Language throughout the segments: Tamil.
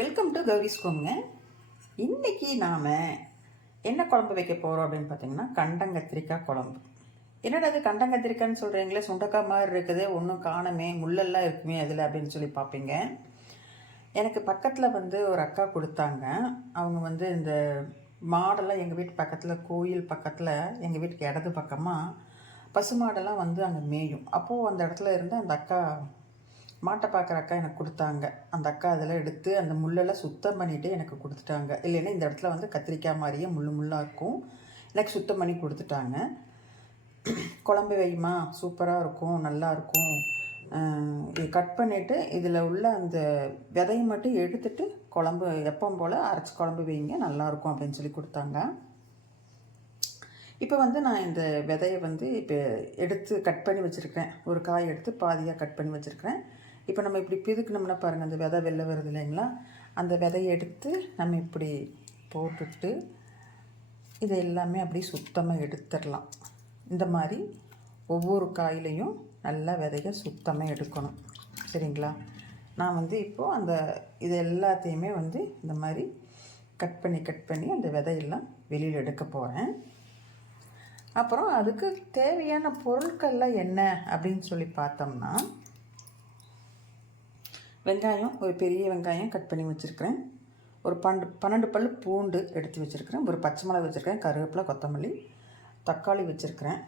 Welcome to Gowri's கோமுங்க. இன்றைக்கி நாம் என்ன குழம்பு வைக்க போகிறோம் அப்படின்னு பார்த்தீங்கன்னா கண்டங்கத்திரிக்காய் குழம்பு. என்னடா அது கண்டங்கத்திரிக்காய்ன்னு சொல்கிறீங்களே, சுண்டக்காய் மாதிரி இருக்குது, ஒன்றும் காணமே, முள்ளெல்லாம் இருக்குமே அதில் அப்படின்னு சொல்லி பார்ப்பீங்க. எனக்கு பக்கத்தில் ஒரு அக்கா கொடுத்தாங்க. அவங்க இந்த மாடெல்லாம் எங்கள் வீட்டு பக்கத்தில், கோயில் பக்கத்தில், எங்கள் வீட்டுக்கு இடது பக்கமாக பசு மாடெல்லாம் அங்கே மேயும். அப்போது அந்த இடத்துல இருந்து அந்த அக்கா, மாட்டை பார்க்குற அக்கா எனக்கு கொடுத்தாங்க. அந்த அக்கா அதெல்லாம் எடுத்து அந்த முள்ளெல்லாம் சுத்தம் பண்ணிவிட்டு எனக்கு கொடுத்துட்டாங்க. இல்லைன்னா இந்த இடத்துல கத்திரிக்காய் மாதிரியே முள்ளாக இருக்கும். எனக்கு சுத்தம் பண்ணி கொடுத்துட்டாங்க. குழம்பு வைமா, சூப்பராக இருக்கும், நல்லாயிருக்கும், இது கட் பண்ணிவிட்டு இதில் உள்ள அந்த விதையை மட்டும் எடுத்துகிட்டு குழம்பு எப்பவும் போல் அரைச்சி குழம்பு வைங்க, நல்லாயிருக்கும் அப்படின்னு சொல்லி கொடுத்தாங்க. இப்போ நான் இந்த விதையை இப்போ எடுத்து கட் பண்ணி வச்சுருக்கேன். ஒரு காய் எடுத்து பாதியாக கட் பண்ணி வச்சுருக்கிறேன். இப்போ நம்ம இப்படி பிதுக்கணும்னா பாருங்கள், அந்த விதை வெளில வருது இல்லைங்களா, அந்த விதையை எடுத்து நம்ம இப்படி போட்டுட்டு இதை எல்லாமே அப்படி சுத்தமாக எடுத்துடலாம். இந்த மாதிரி ஒவ்வொரு காயிலையும் நல்லா விதையை சுத்தமாக எடுக்கணும், சரிங்களா? நான் இப்போது அந்த இது எல்லாத்தையுமே இந்த மாதிரி கட் பண்ணி அந்த விதையெல்லாம் வெளியில் எடுக்க போகிறேன். அப்புறம் அதுக்கு தேவையான பொருட்கள்லாம் என்ன அப்படின்னு சொல்லி பார்த்தோம்னா, வெங்காயம், ஒரு பெரிய வெங்காயம் கட் பண்ணி வச்சுருக்கிறேன். ஒரு 12 பல் பூண்டு எடுத்து வச்சுருக்கிறேன். ஒரு பச்சை மிளகாய் வச்சுருக்கேன். கருவேப்பிலை, கொத்தமல்லி, தக்காளி வச்சுருக்கிறேன்.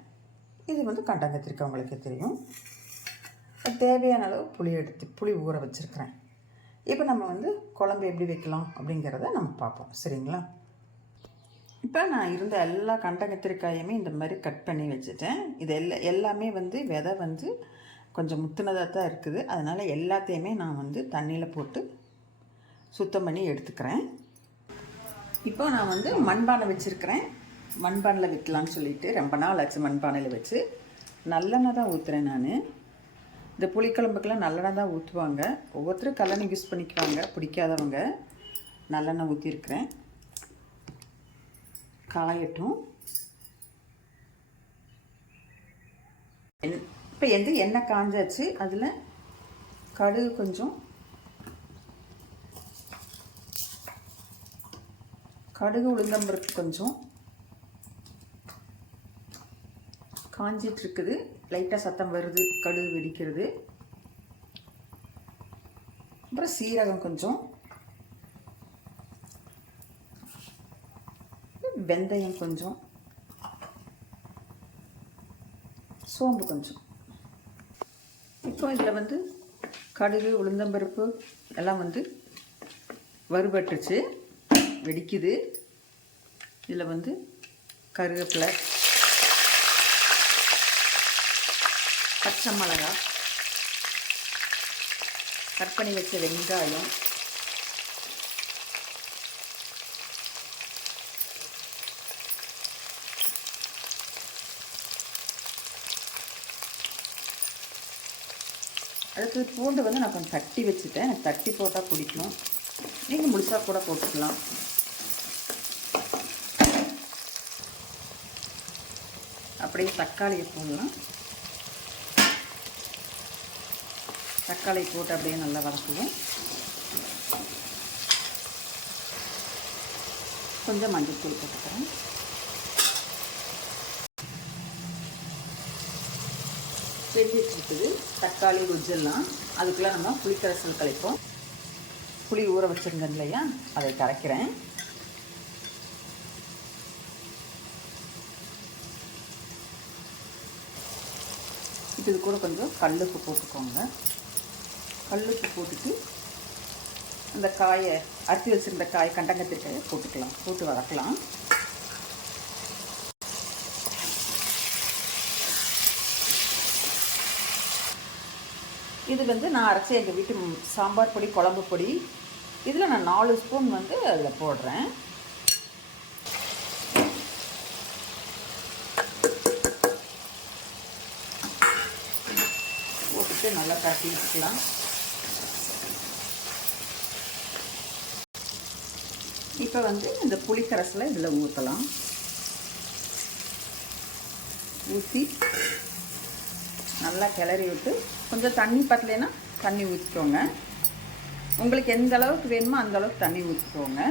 இது கண்டங்கத்திரிக்காய் உங்களுக்கே தெரியும். தேவையான அளவு புளி ஊற வச்சுருக்கிறேன். இப்போ நம்ம குழம்பு எப்படி வைக்கலாம் அப்படிங்கிறத நம்ம பார்ப்போம், சரிங்களா? இப்போ நான் இருந்த எல்லா கண்டங்கத்திரிக்காயுமே இந்த மாதிரி கட் பண்ணி வச்சுட்டேன். இது எல்லாமே விதை கொஞ்சம் முத்துனதாக தான் இருக்குது. அதனால் எல்லாத்தையுமே நான் தண்ணியில் போட்டு சுத்தம் பண்ணி எடுத்துக்கிறேன். இப்போ நான் மண்பானை வச்சுருக்கிறேன். மண்பானையில் வைக்கலான்னு சொல்லிட்டு ரொம்ப நாள் ஆச்சு மண்பானையில் வச்சு. நல்லெண்ணெய் தான் ஊற்றுறேன் நான். இந்த புளிக்குழம்புக்கெல்லாம் நல்லெண்ணெய் தான் ஊற்றுவாங்க. ஒவ்வொருத்தரும் கல்லெண்ணெய் யூஸ் பண்ணிக்குவாங்க, பிடிக்காதவங்க. நல்லெண்ணெய் ஊற்றிருக்கிறேன். காயட்டும். இப்போ எண்ணெய் காஞ்சாச்சு. அதில் கடுகு கொஞ்சம், கடுகு உளுந்தம்பருப்பு கொஞ்சம் காஞ்சிட்ருக்குது. லைட்டாக சத்தம் வருது, கடுகு வெடிக்கிறது. அப்புறம் சீரகம் கொஞ்சம், வெந்தயம் கொஞ்சம், சோம்பு கொஞ்சம். இப்போ இதில் கடுகு உளுந்தம்பருப்பு எல்லாம் வறுபட்டுச்சு, வெடிக்குது. இதில் கருவேப்பிலை, பச்சை மிளகாய், கட் பண்ணி வச்ச வெங்காயம், அடுத்து பூண்டு நான் கொஞ்சம் தட்டி வச்சுட்டேன். எனக்கு தட்டி போட்டால் பிடிக்கும். நீங்கள் முழுசாக கூட போட்டுக்கலாம். அப்படியே தக்காளியை போடலாம். தக்காளி போட்டு அப்படியே நல்லா வதக்குவோம். கொஞ்சம் மஞ்சள் தூள் போட்டுக்கிறேன். வெந்து வச்சுருக்குது தக்காளி ருஜெல்லாம். அதுக்குள்ளே நம்ம புளிக்கரைசல் கலைப்போம். புளி ஊற வச்சுருந்தேன் இல்லையா, அதை கரைக்கிறேன். இது கூட கொஞ்சம் கல்லுப்பு போட்டுக்கோங்க. கல்லுப்பு போட்டுட்டு அந்த காயை, அரிசி வச்சுருந்த காய், கண்டங்கத்திரிக்காயை போட்டுக்கலாம். போட்டு வதக்கலாம். இது நான் அரைச்சி எங்கள் வீட்டு சாம்பார் பொடி, குழம்பு பொடி. இதில் நான் 4 ஸ்பூன் அதில் போடுறேன். போட்டுட்டு நல்லா கட்டி வச்சுக்கலாம். இப்போ இந்த புளிக்கரைசலை இதில் ஊற்றலாம். ஊற்றி நல்லா கிளறி விட்டு, கொஞ்சம் தண்ணி பத்தலைன்னா தண்ணி ஊற்றிக்கோங்க. உங்களுக்கு எந்த அளவுக்கு வேணுமோ அந்த அளவுக்கு தண்ணி ஊற்றிக்கோங்க.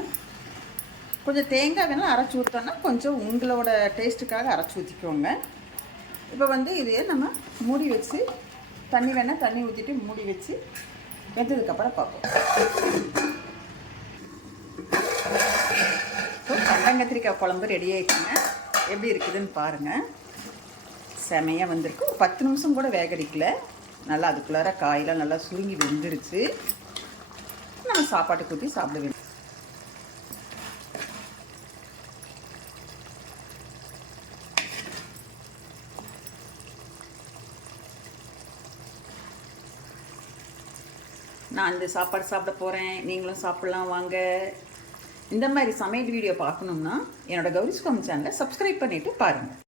கொஞ்சம் தேங்காய் வேணாலும் அரைச்சி ஊற்றோன்னா கொஞ்சம் உங்களோட டேஸ்ட்டுக்காக அரைச்சி ஊற்றிக்கோங்க. இப்போ வந்து இதையே நம்ம மூடி வச்சு தண்ணி வேணால் தண்ணி ஊற்றிட்டு மூடி வச்சு வெந்ததுக்கப்புறம் பார்ப்போம். கண்டங்கத்திரிக்காய் குழம்பு ரெடி ஆகிடுச்சுங்க. எப்படி இருக்குதுன்னு பாருங்கள். செமையாக வந்திருக்கு. ஒரு 10 நிமிஷம் கூட வேகடிக்கல. நல்லா அதுக்குள்ளார காயெல்லாம் நல்லா சுருங்கி வெந்துருச்சு. நம்ம சாப்பாட்டுக்கு ஊற்றி சாப்பிட வேண்டும். நான் இந்த சாப்பாடு சாப்பிட போகிறேன். நீங்களும் சாப்பிட்லாம் வாங்க. இந்த மாதிரி சமையல் வீடியோ பார்க்கணுன்னா என்னோடய கௌரிஸ் ஹோம் சேனலை சப்ஸ்கிரைப் பண்ணிவிட்டு பாருங்கள்.